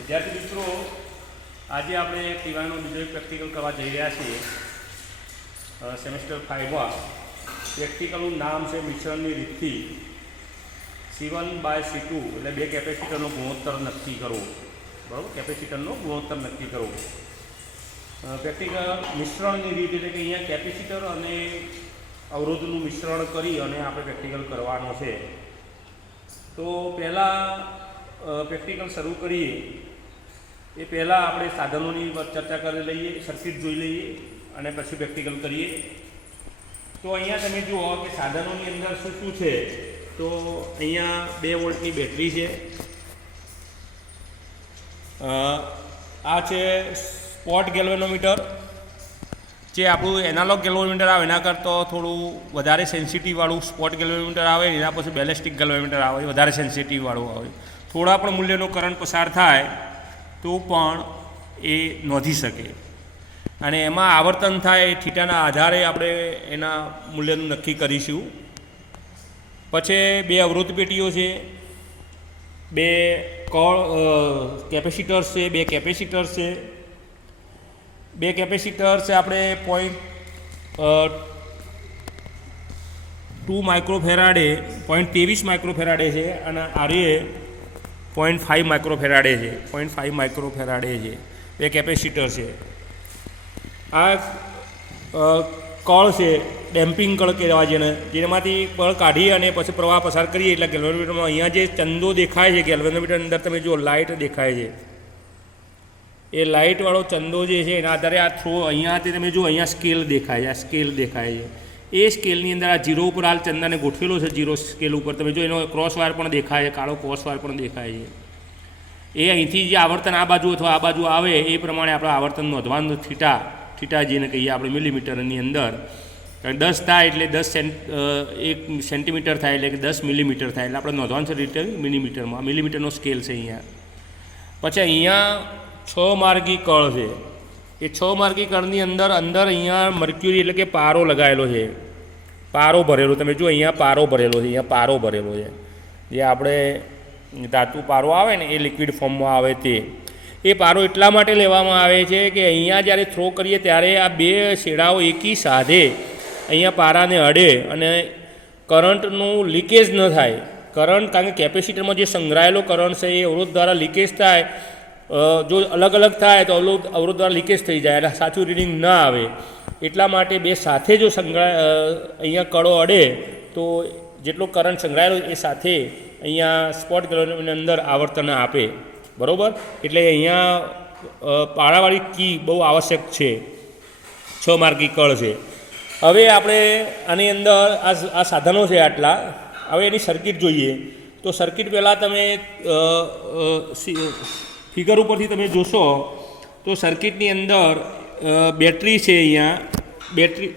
વિદ્યાર્થી મિત્રો, આજે આપણે ટીવાયનો બીજો એક પ્રેક્ટિકલ કરવા જઈ રહ્યા છીએ. સેમેસ્ટર 5માં પ્રેક્ટિકલનું નામ છે મિશ્રણની રીતથી C1/C2 એટલે બે કેપેસિટરનો ગુણોત્તર નક્કી કરવો. બરાબર, કેપેસિટરનો ગુણોત્તર નક્કી કરવો. પ્રેક્ટિકલ મિશ્રણની રીત એટલે કે અહીંયા કેપેસિટર અને અવરોધનું મિશ્રણ કરી અને આપણે પ્રેક્ટિકલ કરવાનો છે. તો પહેલાં પ્રેક્ટિકલ શરૂ કરીએ એ પહેલાં આપણે સાધનોની ચર્ચા કરી લઈએ, સર્કિટ જોઈ લઈએ અને પછી પ્રેક્ટિકલ કરીએ. તો અહીંયા તમે જુઓ કે સાધનોની અંદર શું શું છે. તો અહીંયા 2 વોલ્ટની બેટરી છે. આ છે સ્પોટ ગેલ્વેનોમીટર, જે આપણું એનાલોગ ગેલ્વેનોમીટર આવે એના કરતાં થોડું વધારે સેન્સિટિવવાળું સ્પોટ ગેલ્વેનોમીટર આવે. એના પછી બેલેસ્ટિક ગેલ્વેનોમીટર આવે, વધારે સેન્સિટિવવાળું આવે. થોડા પણ મૂલ્યનો કરંટ પસાર થાય તો પણ એ નોંધી શકે અને એમાં આવર્તન થાય એ થીટાના આધારે આપણે એના મૂલ્યનું નક્કી કરીશું. પછી 2 અવરોધ પેટીઓ છે, 2 કેપેસિટર્સ છે, 2 કેપેસિટર્સ છે. 2 કેપેસિટર્સ આપણે 0.2 માઇક્રોફેરાડે 0.23 માઇક્રોફેરાડે છે અને આરે 0.5 માઇક્રોફેરાડે છે. 0.5 માઇક્રોફેરાડે છે. 2 કેપેસિટર છે. આ કળ છે, ડેમ્પિંગ કળ કહેવાય છે ને, જેમાંથી કળ કાઢી અને પછી પ્રવાહ પસાર કરીએ એટલે ગેલ્વેનોમીટરમાં અહીંયા જે ચંદો દેખાય છે ગેલ્વેનોમીટર અંદર તમે જુઓ લાઇટ દેખાય છે. એ લાઇટવાળો ચંદો જે છે એના આધારે આ થ્રો અહીંયાથી તમે જુઓ અહીંયા સ્કેલ દેખાય છે. આ સ્કેલ દેખાય છે. એ સ્કેલની અંદર આ 0 ઉપર હાલ ચંદાને ગોઠવેલો છે. 0 સ્કેલ ઉપર તમે જો એનો ક્રોસ વાયર પણ દેખાય છે, કાળો ક્રોસ વાયર પણ દેખાય છે. એ અહીંથી જે આવર્તન આ બાજુ અથવા આ બાજુ આવે એ પ્રમાણે આપણે આવર્તન નોંધવાનું. થીટા જેને કહીએ આપણે મિલીમીટરની અંદર. કારણ 10 થાય એટલે 1 સેન્ટીમીટર થાય એટલે કે 10 મિલીમીટર થાય એટલે આપણે નોંધવાનું છે રીતે મિલીમીટરમાં. મિલીમીટરનો સ્કેલ છે અહીંયા. પછી અહીંયા 6 માર્ગી કળ છે. એ 6 માર્ગી કળની અંદર અહીંયા મર્ક્યુરી એટલે કે પારો લગાવેલો છે. પારો ભરેલો તમે જુઓ અહીંયા પારો ભરેલો છે. અહીંયા પારો ભરેલો છે. જે આપણે ધાતુ પારો આવે ને એ લિક્વિડ ફોર્મમાં આવે તે. એ પારો એટલા માટે લેવામાં આવે છે કે અહીંયા જ્યારે થ્રો કરીએ ત્યારે આ 2 છેડાઓ એકી સાથે અહીંયા પારાને અડે અને કરંટનું લીકેજ ન થાય. કરંટ કારણ કે કેપેસિટરમાં જે સંગ્રહાયેલો કરંટ છે એ અવરોધ દ્વારા લીકેજ થાય. જો અલગ અલગ થાય તો અવરોધ દ્વારા લીકેજ થઈ જાય એટલે સાચું રીડિંગ ના આવે. એટલા માટે 2 સાથે જો અહીંયા કળો અડે તો જેટલો કરંટ સંગ્રહાયેલો એ સાથે અહીંયા સ્પોટ ગેલ્વેનોમીટરની અંદર આવર્તન આપે. બરાબર, એટલે અહીંયા પારાવાળી કી બહુ આવશ્યક છે. 6 માર્ગી કળ છે. હવે આપણે આની અંદર આ સાધનો છે આટલા. હવે એની સર્કિટ જોઈએ. તો સર્કિટ પહેલાં તમે ફિગર ઉપરથી તમે જોશો તો સર્કિટની અંદર બેટરી છે. અહીંયા બેટરી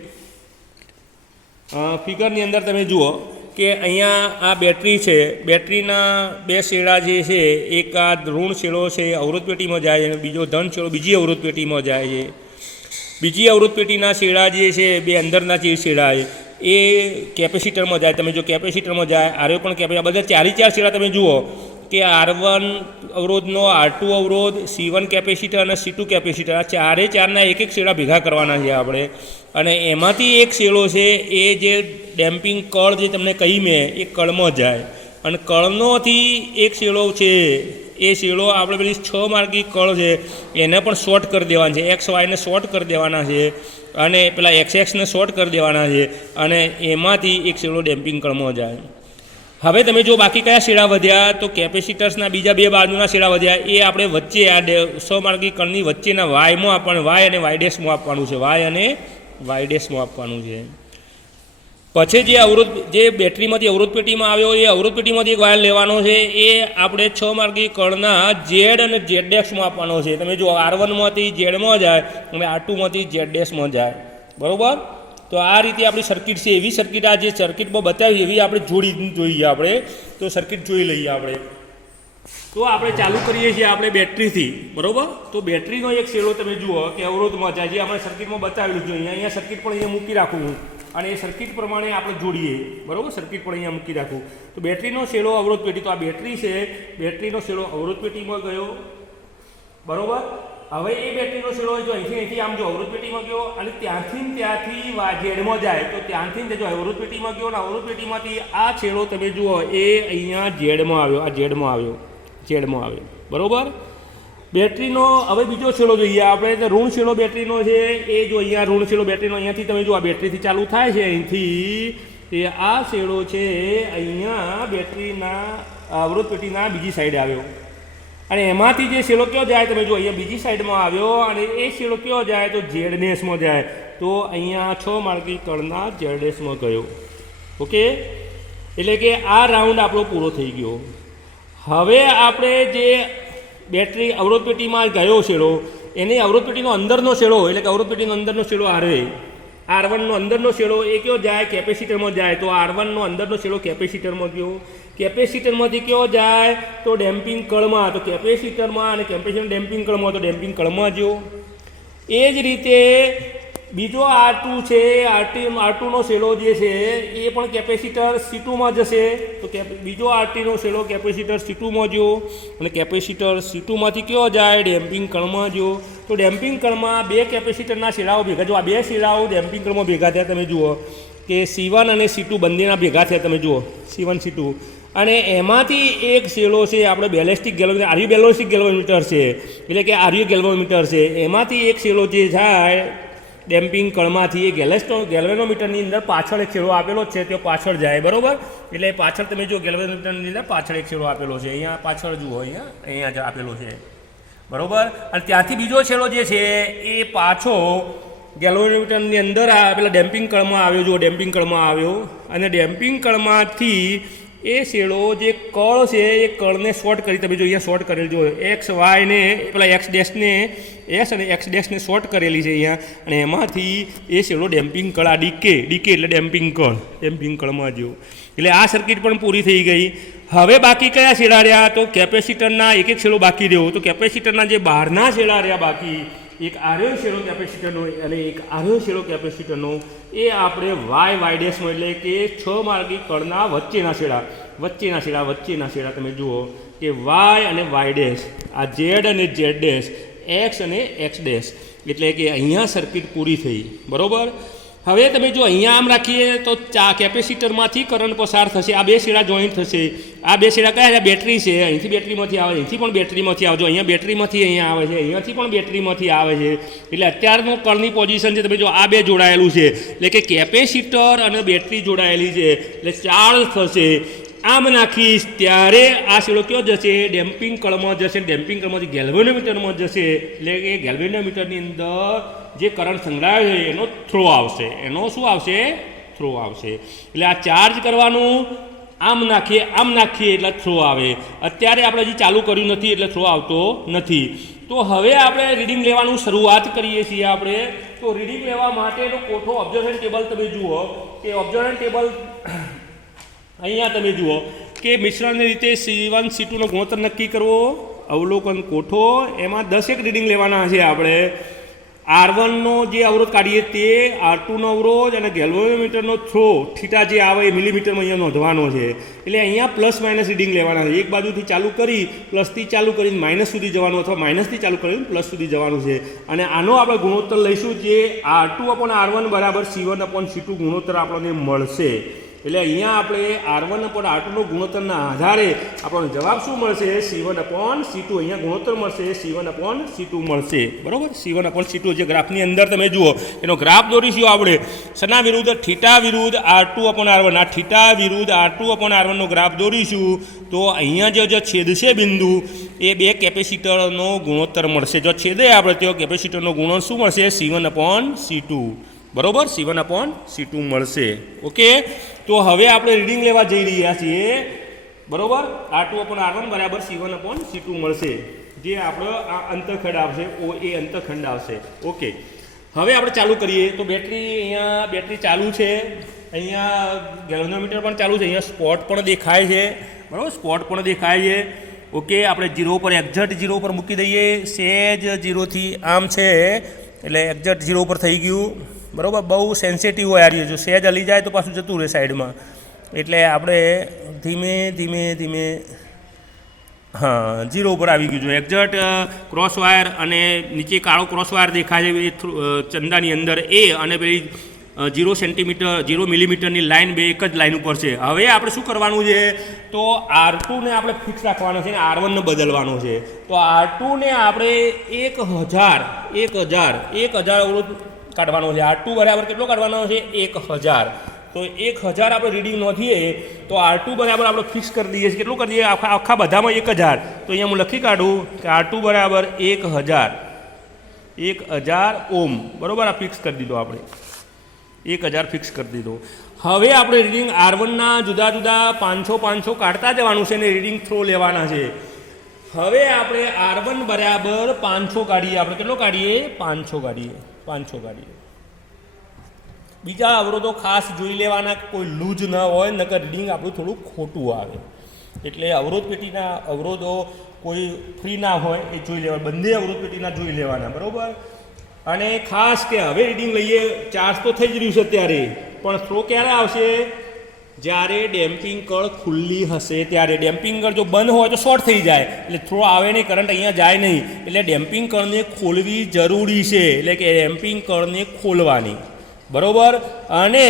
ફિગરની અંદર તમે જુઓ કે અહીંયા આ બેટરી છે. બેટરીના 2 છેડા જે છે, એક આ ઋણ છેડો છે અવરોધ પેટીમાં જાય છે અને બીજો ધન છેડો બીજી અવરોધ પેટીમાં જાય છે. બીજી અવરોધ પેટીના છેડા જે છે 2 અંદરના જે છેડા છે એ કેપેસિટરમાં જાય. તમે જો કેપેસિટરમાં જાય, આરે પણ કેપેસિટર, બધા 4 છેડા તમે જુઓ કે R1 અવરોધનો, R2 અવરોધ, C1 કેપેસિટર અને C2 કેપેસિટર, આ 4ના એક છેડા ભેગા કરવાના છે આપણે. અને એમાંથી એક છેડો છે એ જે ડેમ્પિંગ કળ જે તમને કહી મેં એ કળમાં જાય અને કળનોથી એક છેડો છે એ છેડો આપણે પેલી 6 માર્ગી કળ છે એને પણ શોર્ટ કરી દેવાના છે. XYને શોર્ટ કરી દેવાના છે અને પેલા XX શોર્ટ કરી દેવાના છે અને એમાંથી એક છેડો ડેમ્પિંગ કળમાં જાય. હવે તમે જો બાકી કયા છેડા વધ્યા તો કેપેસિટર્સના બીજા 2 બાજુના છેડા વધ્યા એ આપણે વચ્ચે આ 6 માર્ગી કળની વચ્ચેના વાયમાં આપવાનું, વાય અને વાયડેસમાં આપવાનું છે. વાય અને વાયડેસમાં આપવાનું છે. પછી જે બેટરીમાંથી અવરોધ પેટીમાં આવ્યો એ અવરોધ પેટીમાંથી એક વાયર લેવાનો છે. એ આપણે 6 માર્ગી કળના Z અને Z' આપવાનો છે. તમે જો R1માંથી Zમાં જાય અને R2માંથી Z' જાય. બરાબર, તો આ રીતે આપણી સર્કિટ છે. એવી સર્કિટ આ જે સર્કિટમાં બતાવી એવી આપણે જોઈએ. આપણે તો સર્કિટ જોઈ લઈએ આપણે. તો આપણે ચાલુ કરીએ છીએ આપણે બેટરીથી. બરાબર, તો બેટરીનો એક છેડો તમે જુઓ કે અવરોધમાં જાય, જે આપણે સર્કિટમાં બતાવેલું છે. અહીંયા સર્કિટ પણ અહીંયા મૂકી રાખું અને એ સર્કિટ પ્રમાણે આપણે જોડીએ. બરાબર, સર્કિટ પણ અહીંયા મૂકી રાખું. તો બેટરીનો છેડો અવરોધ પેટી, તો આ બેટરી છે, બેટરીનો છેડો અવરોધ પેટીમાં ગયો બરોબર. હવે એ બેટરીનો છેડો જો અહીંથી આમ જો અવરોધ પેટીમાં ગયો અને ત્યાંથી ઝેડમાં જાય તો ત્યાંથી જો અવરોધ પેટીમાં ગયો અને અવરોધ પેટીમાંથી આ છેડો તમે જુઓ એ અહીંયા ઝેડમાં આવ્યો, આ ઝેડમાં આવ્યો બરોબર. બેટરીનો હવે બીજો છેડો જોઈએ આપણે, તો ઋણ છેડો બેટરીનો છે એ જો અહીંયા ઋણ છેડો બેટરીનો અહીંયાથી તમે જો આ બેટરીથી ચાલુ થાય છે અહીંથી, એ આ છેડો છે અહીંયા બેટરીના અવરોધ પેટીના બીજી સાઈડે આવ્યો અને એમાંથી જે છેડો કયો જાય તમે જો અહીંયા બીજી સાઈડમાં આવ્યો અને એ છેડો કયો જાય તો ઝેડનેસમાં જાય, તો અહીંયા 6 માર્ગી કણના ઝેડનેસમાં ગયો. ઓકે, એટલે કે આ રાઉન્ડ આપણો પૂરો થઈ ગયો. હવે આપણે જે બેટરી અવરોધ પેટીમાં ગયો છેડો એને અવરોધ પેટીનો અંદરનો છેડો એટલે કે અવરોધ પેટીનો અંદરનો છેડો R1નો અંદરનો છેડો એ કયો જાય કેપેસિટરમાં જાય, તો R1નો અંદરનો છેડો કેપેસિટરમાં ગયો. કેપેસિટરમાંથી કયો જાય તો ડેમ્પિંગ કળમાં, તો કેપેસિટરમાં અને કેપેસિટર ડેમ્પિંગ કળમાં, તો ડેમ્પિંગ કળમાં ગયો. એ જ રીતે બીજો R2 છે, R2નો છેડો જે છે એ પણ કેપેસિટર C2માં જશે, તો બીજો R2નો છેડો કેપેસિટર C2માં ગયો અને કેપેસિટર C2માંથી કયો જાય ડેમ્પિંગ કળમાં ગયો. તો ડેમ્પિંગ કળમાં બે કેપેસિટરના છેડાઓ ભેગા, જો આ બે છેડાઓ ડેમ્પિંગ કળમાં ભેગા થયા તમે જુઓ કે C1 અને C2 બંનેના ભેગા થયા તમે જુઓ C1 C2, અને એમાંથી એક છેડો છે આપણે બેલેસ્ટિક ગેલ્વેનોમીટર, આર્યુ બેલેસ્ટિક ગેલ્વેનોમીટર છે એટલે કે આર્યુ ગેલ્વેનોમીટર છે, એમાંથી એક છેડો જે જાય ડેમ્પિંગ કળમાંથી એ ગેલ્વેનોમીટરની અંદર પાછળ એક છેડો આપેલો જ છે, તે પાછળ જાય બરોબર. એટલે પાછળ તમે જો ગેલ્વેનોમીટરની અંદર પાછળ એક છેડો આપેલો છે, અહીંયા પાછળ જુઓ અહીંયા જ આપેલો છે બરોબર. અને ત્યાંથી બીજો છેડો જે છે એ પાછો ગેલ્વેનોમીટરની અંદર પેલા ડેમ્પિંગ કળમાં આવ્યો, જો ડેમ્પિંગ કળમાં આવ્યો અને ડેમ્પિંગ કળમાંથી એ છેડો જે કળ છે એ કળને શોર્ટ કરી, તમે જો અહીંયા શોર્ટ કરેલી જો એક્સ વાયને પેલા એક્સ અને એક્સ ડેશને શોર્ટ કરેલી છે અહીંયા, અને એમાંથી એ છેડો ડેમ્પિંગ કળ આ ડીકે એટલે ડેમ્પિંગ કળમાં જો. એટલે આ સર્કિટ પણ પૂરી થઈ ગઈ. હવે બાકી કયા છેડા રહ્યા તો કેપેસિટરના એક છેડો બાકી રહ્યો, તો કેપેસિટરના જે બહારના છેડા રહ્યા બાકી, એક આર્યો છેડો કેપેસિટરનો અને એક આર્યો છેડો કેપેસિટરનો, એ આપણે વાય ડેશમાં એટલે કે 6 માર્ગી કળના વચ્ચેના છેડા તમે જુઓ કે વાય અને વાય ડેશ, આ ઝેડ અને ઝેડ ડેશ, એક્સ અને એક્સ ડેશ, એટલે કે અહીંયા સર્કિટ પૂરી થઈ બરોબર. હવે તમે જો અહીંયા આમ રાખીએ તો કેપેસિટરમાંથી કરંટ પસાર થશે, આ બે છેડા જોઈન્ટ થશે. આ બે છેડા કયા બેટરી છે, અહીંથી બેટરીમાંથી આવે, અહીંથી પણ બેટરીમાંથી આવે, જો અહીંયા બેટરીમાંથી અહીંયા આવે છે, અહીંયાથી પણ બેટરીમાંથી આવે છે. એટલે અત્યારનું કળની પોઝિશન છે તમે જો આ બે જોડાયેલું છે એટલે કે કેપેસિટર અને બેટરી જોડાયેલી છે એટલે ચાર્જ થશે. આમ નાખીશ ત્યારે આ છેડો કયો જશે ડેમ્પિંગ કળમાં જશે, ડેમ્પિંગ કળમાંથી ગેલ્વેનોમીટરમાં જશે, એટલે કે ગેલ્વેનોમીટરની અંદર જે કરંટ સંગ્રહાયો છે એનો થ્રો આવશે, એનો શું આવશે થ્રો આવશે. એટલે આ ચાર્જ કરવાનું આમ નાખીએ એટલે થ્રો આવે. અત્યારે આપણે હજી ચાલુ કર્યું નથી એટલે થ્રો આવતો નથી. તો હવે આપણે રીડિંગ લેવાનું શરૂઆત કરીએ છીએ આપણે. તો રીડિંગ લેવા માટેનો કોઠો ઓબ્ઝર્વેશન ટેબલ તમે જુઓ કે ઓબ્ઝર્વેશન ટેબલ અહીંયા તમે જુઓ કે મિશ્રણની રીતે C1 C2નો ગુણોત્તર નક્કી કરવો, અવલોકન કોઠો, એમાં 10 રીડિંગ લેવાના છે આપણે. R1નો જે અવરોધ કાઢીએ તે, R2નો અવરોધ અને ગેલ્વેનોમીટરનો થ્રો થીટા જે આવે એ મિલીમીટરમાં અહીંયા નોંધવાનો છે. એટલે અહીંયા પ્લસ માઇનસ રીડિંગ લેવાના છે. એક બાજુથી ચાલુ કરી પ્લસથી ચાલુ કરીને માઇનસ સુધી જવાનું અથવા માઇનસથી ચાલુ કરીને પ્લસ સુધી જવાનું છે. અને આનો આપણે ગુણોત્તર લઈશું જે R2/R1 બરાબર C1/C2 ગુણોત્તર આપણને મળશે. એટલે અહીંયા આપણે R1/R2નો ગુણોત્તરના આધારે આપણને જવાબ શું મળશે C1/C2. અહીંયા ગુણોત્તર મળશે C1/C2 મળશે બરાબર. C1/C2 જે ગ્રાફની અંદર તમે જુઓ એનો ગ્રાફ દોરીશું આપણે શના વિરુદ્ધ, થીટા વિરુદ્ધ R2/R1. આ થીટા વિરુદ્ધ R2/R1નો ગ્રાફ દોરીશું તો અહીંયા જે છેદશે બિંદુ એ બે કેપેસિટરનો ગુણોત્તર મળશે. જો છેદે આપણે તો કેપેસિટરનો ગુણોત્તર શું મળશે C1/C2 બરાબર, C1/C2 મળશે. ઓકે, તો હવે આપણે રીડિંગ લેવા જઈ રહ્યા છીએ બરાબર. R2/R1 બરાબર C1/C2 મળશે, જે આપણો આ અંતખંડ આવશે એ અંતખંડ આવશે. ઓકે, હવે આપણે ચાલુ કરીએ. તો અહીંયા બેટરી ચાલુ છે, અહીંયા ગેલ્વેનોમીટર પણ ચાલુ છે, અહીંયા સ્પોટ પણ દેખાય છે બરાબર, સ્પોટ પણ દેખાય છે. ઓકે, આપણે 0 પર એક્ઝેક્ટ 0 પર મૂકી દઈએ. સેજ 0થી આમ છે એટલે એક્ઝેક્ટ 0 પર થઈ ગયું બરાબર. બહુ સેન્સિટિવ હોય આ જો સહેજ હલી જાય તો પાછું જતું રહે સાઈડમાં. એટલે આપણે ધીમે ધીમે હા 0 ઉપર આવી ગયું છે એક્ઝેક્ટ ક્રોસ વાયર અને નીચે કાળો ક્રોસ વાયર દેખાય છે એ ચંદાની અંદર એ અને પેલી 0 સેન્ટીમીટર 0 મિલીમીટરની લાઇન બે એક જ લાઇન ઉપર છે. હવે આપણે શું કરવાનું છે તો R2ને આપણે ફિક્સ રાખવાનો છે અને R1ને બદલવાનો છે. તો R2ને આપણે 1000 અવરોધ કાઢવાનો છે. R2 બરાબર કેટલો કાઢવાનો છે 1000. તો 1000 આપણે રીડિંગ નોંધીએ તો R2 બરાબર આપણે ફિક્સ કરી દઈએ છીએ. કેટલું કરી દઈએ આખા બધામાં 1000. તો અહીંયા હું લખી કાઢું કે R2 બરાબર 1000 ઓમ. બરાબર આ ફિક્સ કરી દીધો આપણે 1000 ફિક્સ કરી દીધો. હવે આપણે રીડિંગ R1ના જુદા જુદા 500 કાઢતા જવાનું છે અને રીડિંગ થ્રો લેવાના છે. હવે આપણે R1 બરાબર 500 કાઢીએ. આપણે કેટલો કાઢીએ 500 કાઢીએ. બીજા અવરોધો ખાસ જોઈ લેવાના, કોઈ લૂઝ ન હોય નકર રીડિંગ આપણું થોડું ખોટું આવે. એટલે અવરોધ પેટીના અવરોધો કોઈ ફ્રી ના હોય એ જોઈ લેવાના, બંને અવરોધ પેટીના જોઈ લેવાના. બરાબર. અને ખાસ કે હવે રીડિંગ લઈએ, ચાર્જ તો થઈ જ રહ્યું છે અત્યારે, પણ થ્રો ક્યારે આવશે જ્યારે ડેમ્પિંગ કળ ખુલ્લી હશે ત્યારે. ડેમ્પિંગ કળ જો બંધ હોય તો શોર્ટ થઈ જાય એટલે થ્રો આવે નહીં, કરંટ અહીંયા જાય નહીં. એટલે ડેમ્પિંગ કળને ખોલવી જરૂરી છે. એટલે કે ડેમ્પિંગ કળને ખોલવાની. બરાબર. અને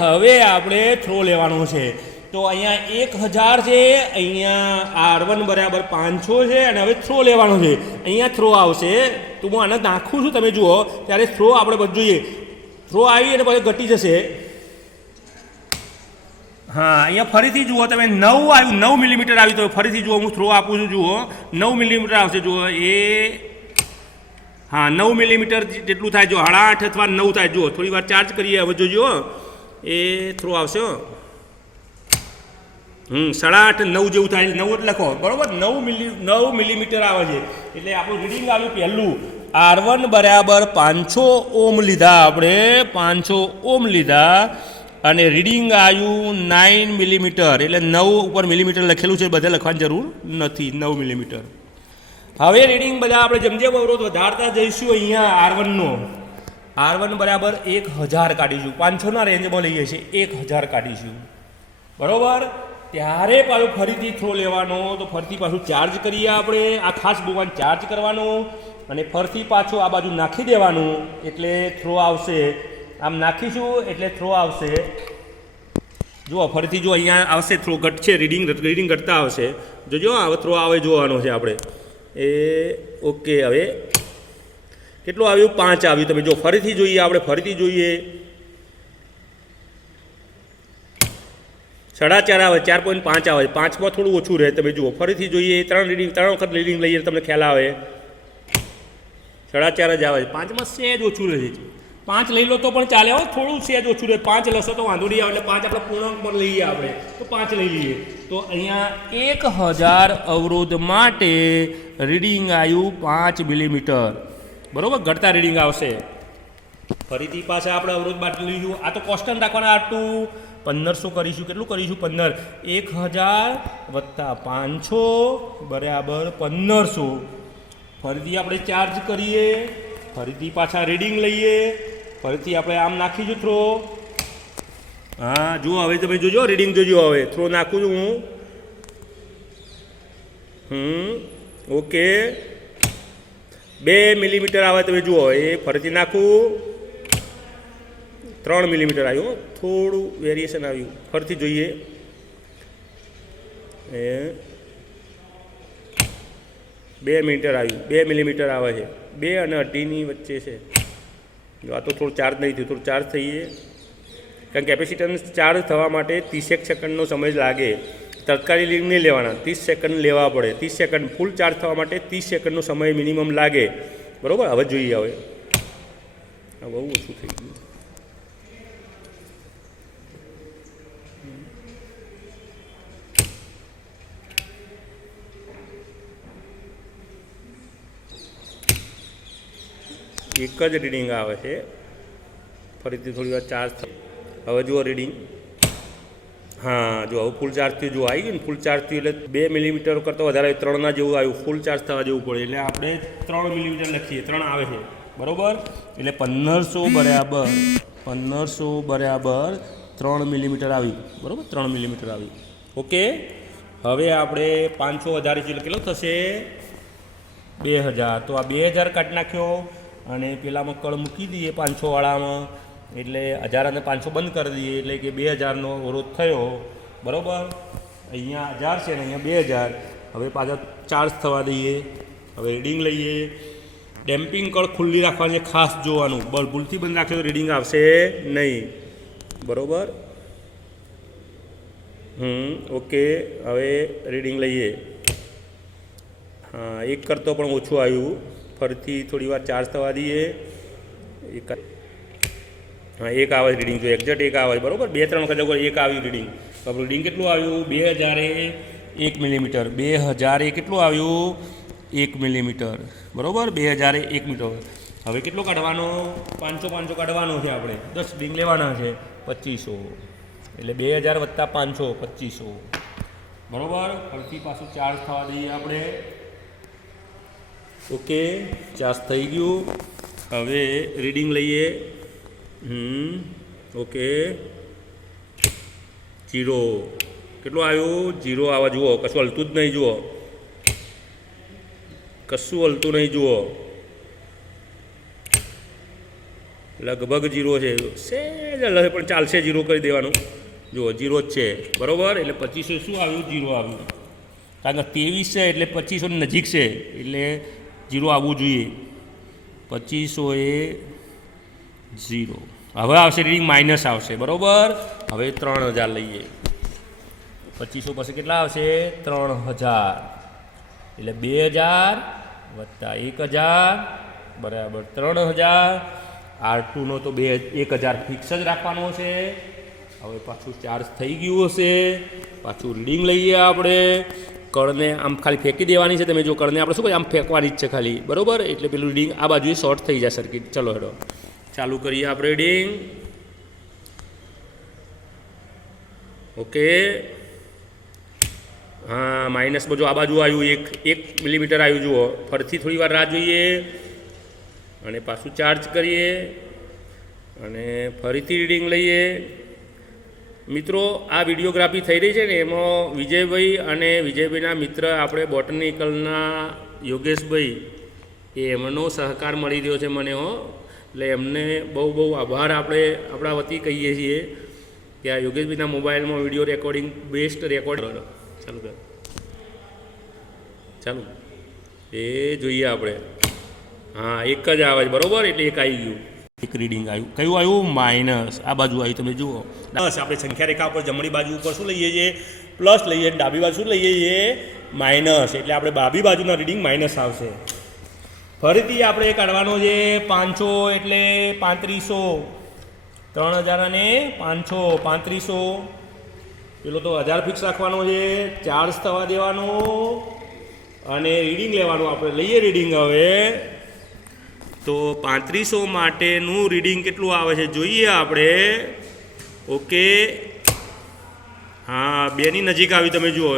હવે આપણે થ્રો લેવાનો છે. તો અહીંયા 1000 છે, અહીંયા R1 બરાબર 500 છે અને હવે થ્રો લેવાનો છે. અહીંયા થ્રો આવશે. તો હું આને નાખું છું, તમે જુઓ ત્યારે થ્રો આપણે બધું જોઈએ. થ્રો આવી અને પછી ઘટી જશે. હા અહીંયા ફરીથી જુઓ તમે 9 આવ્યું, 9 મિલીમીટર આવ્યું. તો ફરીથી જુઓ હું થ્રો આપું છું, જુઓ 9 મિલીમીટર આવશે. જુઓ એ હા 9 મિલીમીટર જેટલું થાય. જો 8.5 અથવા 9 થાય. જુઓ થોડી વાર ચાર્જ કરીએ. હવે જોજો એ થ્રો આવશે. 8.5 9 જેવું થાય. 9 જ લખો. બરાબર. 9 મિલીમીટર આવે છે. એટલે આપણું રીડિંગ આવ્યું પહેલું R1 બરાબર 500 ઓમ લીધા. આપણે 500 ઓમ લીધા અને રીડિંગ આવ્યું 9 મિલીમીટર. એટલે 9 ઉપર મિલીમીટર લખેલું છે, બધા લખવાની જરૂર નથી. 9 મિલીમીટર. હવે રીડિંગ બધા આપણે જેમ જેમ અવરોધ વધારતા જઈશું અહીંયા R1 બરાબર 1000 કાઢીશું. 500ના રેન્જમાં લઈએ છીએ 1000 કાઢીશું. બરાબર. ત્યારે પાછું ફરીથી થ્રો લેવાનો. તો ફરીથી પાછું ચાર્જ કરીએ આપણે. આ ખાસ ભગવાન ચાર્જ કરવાનો અને ફરીથી પાછું આ બાજુ નાખી દેવાનું એટલે થ્રો આવશે. આમ નાખીશું એટલે થ્રો આવશે. જુઓ ફરીથી જો અહીંયા આવશે થ્રો ઘટશે, રીડિંગ ઘટતા આવશે. જોજો હવે થ્રો આવે જોવાનો છે આપણે. એ ઓકે. હવે કેટલું આવ્યું 5 આવ્યું. તમે જો ફરીથી જોઈએ, આપણે ફરીથી જોઈએ 4.5 આવે, 4.5 આવે. 5માં થોડું ઓછું રહે. તમે જુઓ ફરીથી જોઈએ 3 વખત રીડિંગ લઈએ તમને ખ્યાલ આવે 4.5 જ આવે. 5માં સહેજ ઓછું રહે છે. 5 લઈ લો તો પણ ચાલે. થોડું સહેજ ઓછું રહે. 5 લેશો તો વાંધો નહીં આવે. એટલે 5 આપણે પૂર્ણાંક પર લઈએ આપણે તો 5 લઈ લઈએ. તો અહીંયા 1000 અવરોધ માટે રીડિંગ આવ્યું 5 મિલીમીટર. બરાબર. ઘટતા રીડિંગ આવશે. ફરીથી પાછા આપણે અવરોધ બાદ લઈશું. આ તો કોન્સ્ટન્ટ રાખવાના. R2 1500 કરીશું. કેટલું કરીશું 15. 1000 વત્તા 500 બરાબર 1500. ફરીથી આપણે ચાર્જ કરીએ. ફરીથી પાછા રીડિંગ લઈએ. ફરીથી આપણે આમ નાખીશું થ્રો. હા જુઓ હવે તમે જોજો રીડિંગ જોજો. હવે થ્રો નાખું છું હું. ઓકે 2 મિલીમીટર આવે. તમે જુઓ એ ફરીથી નાખું 3 મિલીમીટર આવ્યું. થોડું વેરિએશન આવ્યું. ફરીથી જોઈએ એ 2 મિલીમીટર આવ્યું. 2 મિલીમીટર આવે છે. 2 અને 2.5ની વચ્ચે છે. જો આ તો થોડું ચાર્જ નહીં થયું. થોડું ચાર્જ થઈએ કારણ કેપેસિટન્સ ચાર્જ થવા માટે 30 સેકન્ડનો સમય લાગે. તત્કાલી રીડિંગ નહીં લેવાના. 30 સેકન્ડ લેવા પડે. 30 સેકન્ડ ફૂલ ચાર્જ થવા માટે 30 સેકન્ડનો સમય મિનિમમ લાગે. બરાબર. હવે જોઈએ. હવે બહુ ઓછું થઈ ગયું. એક જ રીડિંગ આવે છે. ફરીથી થોડી વાર ચાર્જ થાય. હવે જુઓ રીડિંગ. હા જો હવે ફૂલ ચાર્જ થયું. જો આવી ગયું ને ફૂલ ચાર્જ થયું એટલે 2 મિલીમીટર કરતાં વધારે 3ના જેવું આવ્યું. ફૂલ ચાર્જ થવા જેવું પડે એટલે આપણે 3 મિલીમીટર લખીએ. 3 આવે છે. બરાબર. એટલે 1500 બરાબર 3 મિલીમીટર આવ્યું. બરાબર. 3 મિલીમીટર આવ્યું. ઓકે. હવે આપણે 500 વધારે એટલે કેટલો થશે 2000. તો આ 2000 કાઢી નાખ્યો અને પેલામાં કળ મૂકી દઈએ 500 વાળામાં, એટલે 1000 અને 500 બંધ કરી દઈએ એટલે કે 2000નો અવરોધ થયો. બરાબર, અહીંયા 1000 છે ને અહીંયા 2000. હવે પાછા ચાર્જ થવા દઈએ. હવે રીડિંગ લઈએ. ડેમ્પિંગ કળ ખુલ્લી રાખવાની ખાસ જોવાનું, ભૂલથી બંધ રાખશો તો રીડિંગ આવશે નહીં. બરાબર, ઓકે. હવે રીડિંગ લઈએ. હા, એક કરતો પણ ઓછું આવ્યું. ફરીથી થોડી વાર ચાર્જ થવા દઈએ. હા, એક આવે રીડિંગ, જો એક્ઝેક્ટ એક આવે. બરાબર, 2-3 વખત એક આવ્યું રીડિંગ. તો આપણું રીડિંગ કેટલું આવ્યું 2001 મિલીમીટર. 2000 કેટલું આવ્યું 1 મિલીમીટર. બરાબર, 2001 મીટર. હવે કેટલો કાઢવાનો 500 કાઢવાનો છે આપણે. 10 રીડિંગ લેવાના છે 2500, એટલે 2000 વત્તા 500 2500. બરાબર, ફરીથી પાછું ચાર્જ થવા દઈએ આપણે. ઓકે, ચાર્જ થઈ ગયું. હવે રીડિંગ લઈએ. ઓકે, 0 કેટલું આવ્યું 0 આવા જુઓ, કશું હલતું જ નહીં. જુઓ, કશું હલતું નહીં. જુઓ, લગભગ 0 છે. સેજ હલે પણ ચાલશે, 0 કરી દેવાનું. જુઓ 0 જ છે. બરાબર, એટલે 2500 શું આવ્યું 0 આવ્યું. કારણ કે 23 છે એટલે 2500 નજીક છે એટલે 0 આવવું જોઈએ. 2500 એ 0. હવે આવશે રીડિંગ માઇનસ આવશે. બરાબર, હવે 3000 લઈએ. 2500 પછી કેટલા આવશે 3000, એટલે 2000 વત્તા 1000 બરાબર 3000. R2નો તો 1000 ફિક્સ જ રાખવાનો છે. હવે પાછું ચાર્જ થઈ ગયું હશે. પાછું રીડિંગ લઈએ આપણે. કળને આમ ખાલી ફેંકી દેવાની છે. તમે જો કળને આપણે શું કહે આમ ફેંકવાની જ છે ખાલી. બરાબર, એટલે પેલું રીડિંગ આ બાજુએ શોર્ટ થઈ જાય સર્કિટ. ચલો હેડો ચાલુ કરીએ આપણે રીડિંગ. ઓકે, હા, માઇનસ બાજુ આ બાજુ આવ્યું 1 મિલીમીટર આવ્યું. જુઓ, ફરીથી થોડી વાર રાહ જોઈએ અને પાછું ચાર્જ કરીએ અને ફરીથી રીડિંગ લઈએ. મિત્રો, આ વિડીયોગ્રાફી થઈ રહી છે ને એમાં વિજયભાઈ અને વિજયભાઈના મિત્ર આપણે બોટનિકલના યોગેશભાઈ, એમનો સહકાર મળી રહ્યો છે મને. એટલે એમને બહુ આભાર આપણે આપણા વતી કહીએ છીએ કે આ યોગેશભાઈના મોબાઈલમાં વિડીયો રેકોર્ડિંગ બેસ્ટ રેકોર્ડ. ચાલુ એ જોઈએ આપણે. હા, એક જ આવે છે. બરાબર, એટલે એક આવી ગયું. એક રીડિંગ આવ્યું. કયું આવ્યું માઇનસ. આ બાજુ આવ્યું તમે જુઓ. બસ આપણે સંખ્યા રેખા ઉપર જમણી બાજુ ઉપર શું લઈએ છીએ પ્લસ લઈએ, ડાબી બાજુ શું લઈએ છીએ માઇનસ. એટલે આપણે ડાબી બાજુના રીડિંગ માઇનસ આવશે. ફરીથી આપણે કાઢવાનો છે 500 એટલે 3500. 3000 અને 500 3500. પેલો તો 1000 ફિક્સ રાખવાનો છે. ચાર્જ થવા દેવાનો અને રીડિંગ લેવાનું. આપણે લઈએ રીડિંગ. હવે તો 3500 માટેનું રીડિંગ કેટલું આવે છે જોઈએ આપણે. ઓકે, હા, 2ની નજીક આવી તમે જુઓ.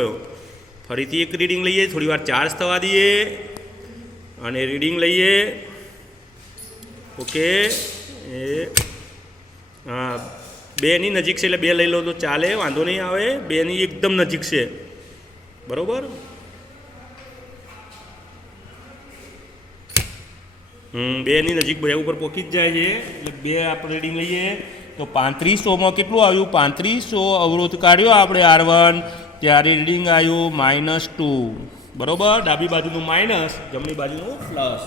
ફરીથી એક રીડિંગ લઈએ, થોડી વાર ચાર્જ થવા દઈએ અને રીડિંગ લઈએ. ઓકે, એ હા, 2ની નજીક છે એટલે 2 લઈ લો તો ચાલે, વાંધો નહીં આવે. 2ની એકદમ નજીક છે. બરાબર, 2ની નજીક બે ઉપર પહોંચી જ જાય છે. એટલે 2 આપણે રીડિંગ લઈએ. તો 3500માં કેટલું આવ્યું 3500 અવરોધ કાઢ્યો આપણે R1, ત્યારે રીડિંગ આવ્યું -2. બરાબર, ડાબી બાજુનું માઇનસ, જમણી બાજુનું પ્લસ.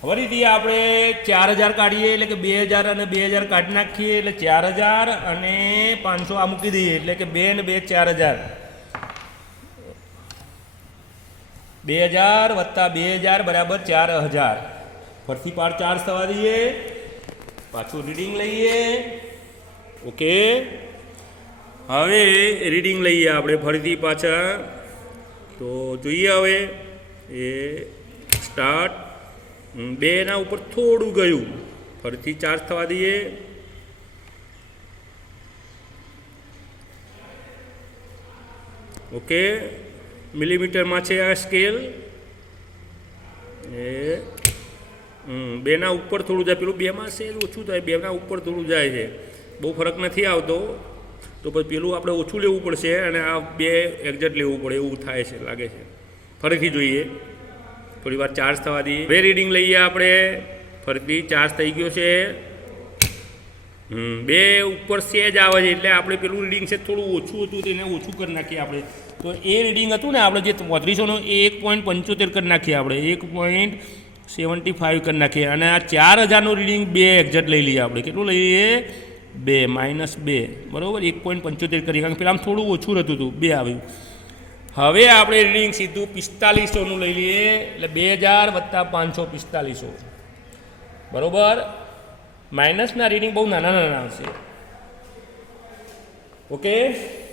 ફરીથી આપણે 4000 કાઢીએ એટલે કે 2000 અને 2000 કાઢી નાખીએ એટલે 4000 અને 500 આ મૂકી દઈએ એટલે કે 2 ને 2 4000. 2000 વત્તા 2000 બરાબર 4000. ફરીથી પાર ચાર્જ થવા દઈએ, પાછું રીડિંગ લઈએ. ઓકે, હવે રીડિંગ લઈએ આપણે ફરીથી પાછા. તો જોઈએ હવે એ સ્ટાર્ટ. 2ના ઉપર થોડું ગયું, ફરીથી ચાર્જ થવા દઈએ. ઓકે, મિલીમીટરમાં છે આ સ્કેલ. એ 2ના ઉપર થોડું જાય, પેલું 2માં સેલ ઓછું થાય, 2ના ઉપર થોડું જાય છે, બહુ ફરક નથી આવતો. તો પછી પેલું આપણે ઓછું લેવું પડશે અને આ 2 એક્ઝેક્ટ લેવું પડે એવું થાય છે, લાગે છે. ફરીથી જોઈએ, થોડી વાર ચાર્જ થવા દઈએ. હવે રીડિંગ લઈએ આપણે. ફરીથી ચાર્જ થઈ ગયો છે. 2 ઉપર સેજ આવે છે એટલે આપણે પેલું રીડિંગ છે થોડું ઓછું હતું તેને ઓછું કરી નાખીએ આપણે. તો એ રીડિંગ હતું ને આપણે જે 3500નું એ 1.75 કરી નાખીએ આપણે, 1.75 કરી નાખીએ. અને આ 4000નું રીડિંગ 2 એક્ઝેક્ટ લઈ લઈએ આપણે. કેટલું લઈ લઈએ? 2 - 2 બરાબર, 1.75 કરીએ, કારણ કે પેલા આમ થોડું ઓછું રહેતું હતું, 2 આવ્યું. હવે આપણે રીડિંગ સીધું 4500નું લઈ લઈએ, એટલે 2000 + 500 4500 બરાબર. માઇનસના રીડિંગ બહુ નાના નાના આવશે. ઓકે,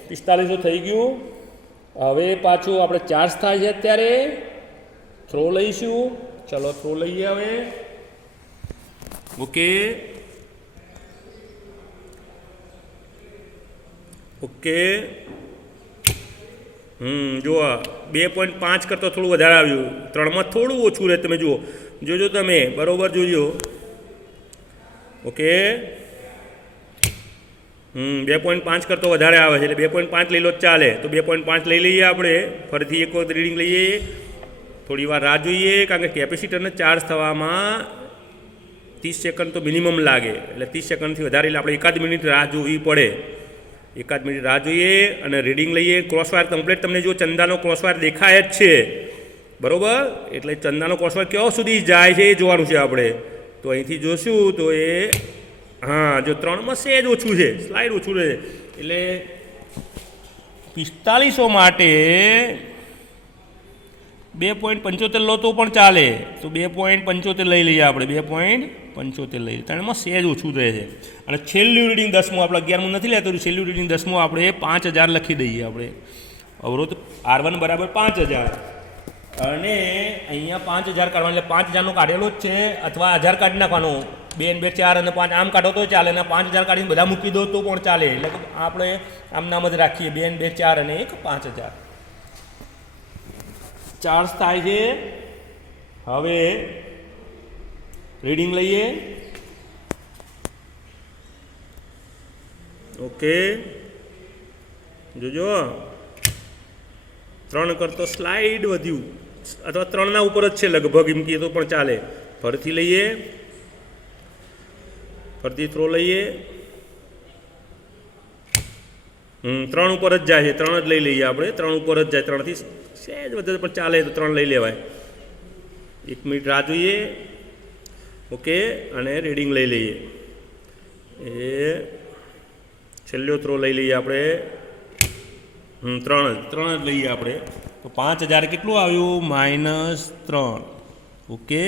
4500 થઈ ગયું. હવે પાછું આપણે ચાર્જ થાય છે અત્યારે. થ્રો લઈશું. ચલો થ્રો લઈએ હવે. ઓકે ઓકે જુઓ 2.5 કરતાં થોડું વધારે આવ્યું. 3માં થોડું ઓછું રહે, તમે જુઓ, જોજો તમે બરાબર જોજો. ઓકે 2.5 કરતો વધારે આવે છે એટલે 2.5 લઈ લો ચાલે. તો 2.5 લઈ લઈએ આપણે. ફરીથી એક વખત રીડિંગ લઈએ. થોડી વાર રાહ જોઈએ, કારણ કે કેપેસિટરને ચાર્જ થવામાં 30 સેકન્ડ તો મિનિમમ લાગે. એટલે 30 સેકન્ડથી વધારે એટલે આપણે 1 મિનિટ રાહ જોવી પડે. 1 મિનિટ રાહ જોઈએ અને રીડિંગ લઈએ. ક્રોસવાયર કમ્પ્લીટ તમને જો ચંદાનો ક્રોસવાયર દેખાય જ છે બરાબર. એટલે ચંદાનો ક્રોસવાયર ક્યાં સુધી જાય છે એ જોવાનું છે આપણે. તો અહીંથી જોશું તો એ જો 3માં સેજ ઓછું છે, સ્લાઇડ ઓછું રહે, એટલે 4500 માટે 2.75 લો તો પણ ચાલે. તો 2.75 લઈ લઈએ આપણે. 2.75 લઈએ, 3માં સેજ ઓછું રહે છે. અને છેલ્લું રીડિંગ 10મું, આપણે 11મું નથી લેતું, છેલ્લું રીડિંગ 10મું આપણે 5000 લખી દઈએ આપણે. અવરોધ R1 = 5000 અને અહીંયા 5000 કાઢવાનું, એટલે 5000નો કાઢેલો જ છે. અથવા 1000 કાઢી નાખવાનો. 2 અને 2 4 અને 5 આમ કાઢો તો ચાલે, અને 5000 કાઢીને બધા મૂકી દો તો પણ ચાલે. એટલે આપણે આમ નામ જ રાખીએ, 2 અને 2 4 અને 1 5000. ચાર્જ થાય છે. હવે રીડિંગ લઈએ. ઓકે જોજો, 3 કરતો સ્લાઇડ વધ્યું, અથવા 3ના ઉપર જ છે લગભગ એમ કહીએ તો પણ ચાલે. ફરીથી લઈએ. ફરીથી થ્રો લઈએ. 3 ઉપર જ જાય છે, 3 જ લઈ લઈએ આપણે. 3 ઉપર જ જાય, 3થી સહેજ વધારે પણ ચાલે તો 3 લઈ લેવાય. 1 મિનિટ રાહ જોઈએ. ઓકે, અને રીડિંગ લઈ લઈએ. એ છેલ્લો થ્રો લઈ લઈએ આપણે. 3 જ લઈએ આપણે. તો 5000 કેટલું આવ્યું? -3. ઓકે,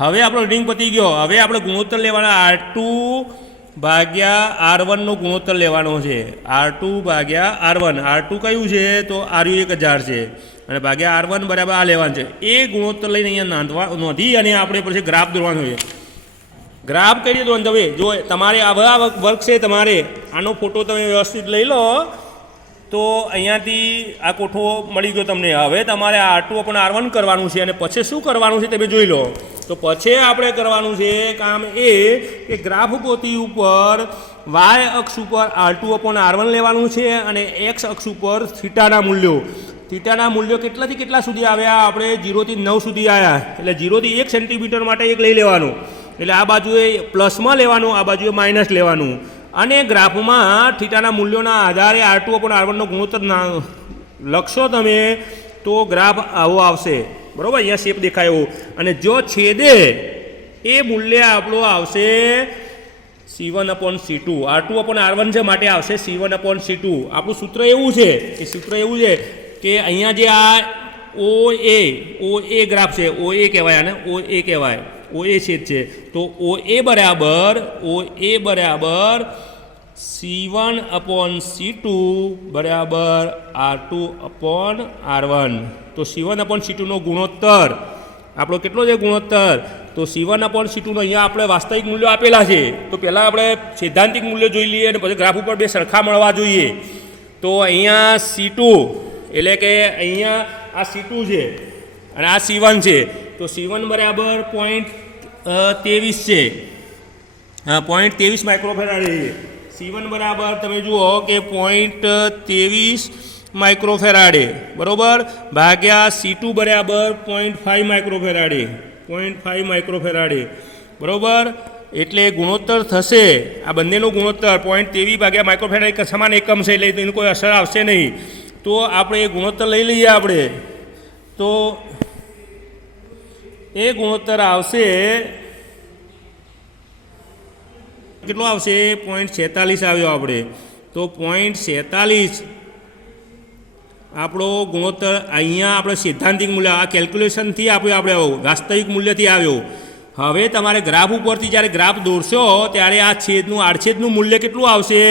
હવે આપણો રીડિંગ પતી ગયો. હવે આપણે ગુણોત્તર લેવાના. R2 / R1 નો ગુણોત્તર લેવાનો છે. R2 / R1. R2 કયું છે? તો RU 1000 છે, અને ભાગ્યા R1 બરાબર આ લેવાનું છે. એ ગુણોત્તર લઈને અહીંયા નોંધી અને આપણે પછી ગ્રાફ દોરવાનો છે. ગ્રાફ કઈ રીતે દોરવાનું? હવે જો તમારે આ વર્ક છે, તમારે આનો ફોટો તમે વ્યવસ્થિત લઈ લો તો અહીંયાથી આ કોઠો મળી ગયો તમને. હવે તમારે R2 / R1 કરવાનું છે, અને પછી શું કરવાનું છે તમે જોઈ લો. તો પછી આપણે કરવાનું છે કામ એ કે ગ્રાફ પોથી ઉપર y અક્ષ ઉપર R2 / R1 લેવાનું છે, અને x અક્ષ ઉપર થીટાના મૂલ્યો કેટલાથી કેટલા સુધી આવ્યા? આપણે 0 થી 9 સુધી આવ્યા. એટલે 0 થી 1 સેન્ટીમીટર માટે 1 લઈ લેવાનું. એટલે આ બાજુએ પ્લસમાં લેવાનું, આ બાજુએ માઇનસ લેવાનું. અને ગ્રાફમાં થીટાના મૂલ્યોના આધારે R2 / R1 નો ગુણોત્તર લખશો તમે તો ગ્રાફ આવો આવશે બરાબર. અહીંયા શેપ દેખાય એવો. અને જો છેદે એ મૂલ્ય આપણું આવશે C1/C2. R2 / R1 છે માટે આવશે C1/C2. આપણું સૂત્ર એવું છે કે અહીંયા જે આ OA ગ્રાફ છે, OA કહેવાય, આને OA કહેવાય, OA છેદ છે. તો OA બરાબર C1/C2 બરાબર R2 / R1. તો C1/C2 નો ગુણોત્તર આપણો કેટલો છે ગુણોત્તર? તો C1/C2 નો અહીંયા આપણે વાસ્તવિક મૂલ્યો આપેલા છે. તો પહેલાં આપણે સૈદ્ધાંતિક મૂલ્યો જોઈ લઈએ અને પછી ગ્રાફ ઉપર બે સરખા મળવા જોઈએ. તો અહીંયા C2 એટલે કે અહીંયા આ C2 છે અને આ C1 છે. તો C1 બરાબર 0.23 છે, 0.23 માઇક્રોફેરાડે છે. C1 બરાબર તમે જુઓ કે 0.23 માઇક્રોફેરાડે બરાબર ભાગ્યા C2 બરાબર 0.5 માઇક્રોફેરાડે 0.5 માઇક્રોફેરાડે બરાબર એટલે ગુણોત્તર થશે આ બંનેનો ગુણોત્તર 0.23 ભાગ્યા માઇક્રોફેરાડે સમાન એકમ છે એટલે તેની કોઈ અસર આવશે નહીં તો આપણે એ ગુણોત્તર લઈ લઈએ આપણે તો એ ગુણોત્તર આવશે કેટલો આવશે 0.46 આવ્યો આપણે તો 0.46 આપણો ગુણોત્તર અહીંયા આપણે સૈદ્ધાંતિક મૂલ્ય આ કેલ્ક્યુલેશનથી આપ્યો આપણે વાસ્તવિક મૂલ્યથી આવ્યો હવે તમારે ગ્રાફ ઉપરથી જ્યારે ગ્રાફ દોરશો ત્યારે આ છેદનું આડછેદનું મૂલ્ય કેટલું આવશે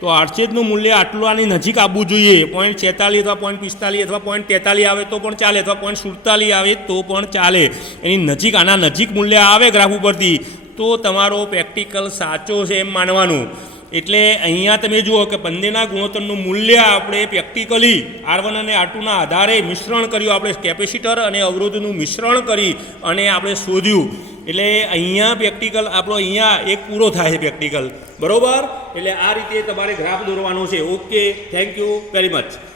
તો આડછેદનું મૂલ્ય આટલું આની નજીક આવવું જોઈએ 0.46 અથવા 0.45 અથવા 0.43 આવે તો પણ ચાલે અથવા 0.47 આવે તો પણ ચાલે એની નજીક આના નજીક મૂલ્ય આવે ગ્રાફ ઉપરથી તો તમારો પ્રેક્ટિકલ સાચો છે એમ માનવાનું એટલે અહીંયા તમે જુઓ કે બંનેના ગુણોત્તરનું મૂલ્ય આપણે પ્રેક્ટિકલી R1 અને R2ના આધારે મિશ્રણ કર્યું આપણે કેપેસિટર અને અવરોધનું મિશ્રણ કરી અને આપણે શોધ્યું એટલે અહીંયા પ્રેક્ટિકલ આપણો અહીંયા એક પૂરો થાય છે પ્રેક્ટિકલ બરાબર એટલે આ રીતે તમારે ગ્રાફ દોરવાનો છે okay thank you very much